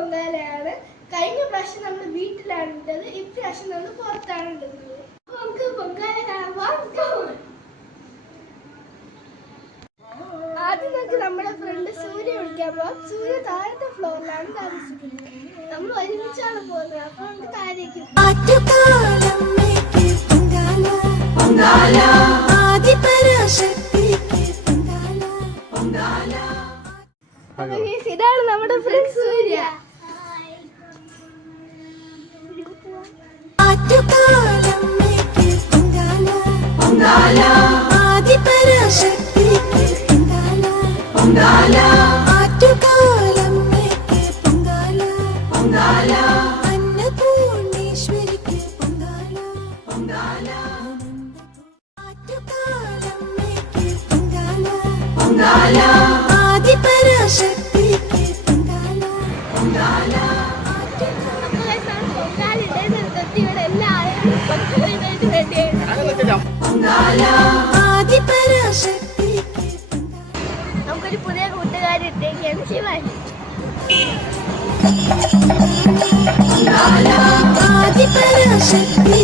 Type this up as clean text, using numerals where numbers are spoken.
പൊങ്കാലയാണ്. കഴിഞ്ഞ പ്രാവശ്യം നമ്മൾ വീട്ടിലാണ് ഇട്ടത്, ഇപ്രാവശ്യം നമ്മൾ പുറത്താണ് ഇടുന്നത്. നമുക്ക് പൊങ്കാല കാണുമ്പോൾ ആദ്യം നമുക്ക് നമ്മുടെ ഫ്രണ്ട് സൂര്യ വിളിക്കാൻ പോവാം. സൂര്യ താഴത്തെ ഫ്ലോറിലാണ് താമസിക്കുന്നത്. നമ്മൾ ഒരുമിച്ചാണ് പോകുന്നത്. അപ്പൊ നമുക്ക് താഴേക്ക് ഇതാണ് നമ്മുടെ ഫ്രണ്ട് സൂര്യ. നമുക്കൊരു പുതിയ കൂട്ടുകാരി ഇട്ടേക്കാണ് ശിവാനി. ആദിപരാശക്തി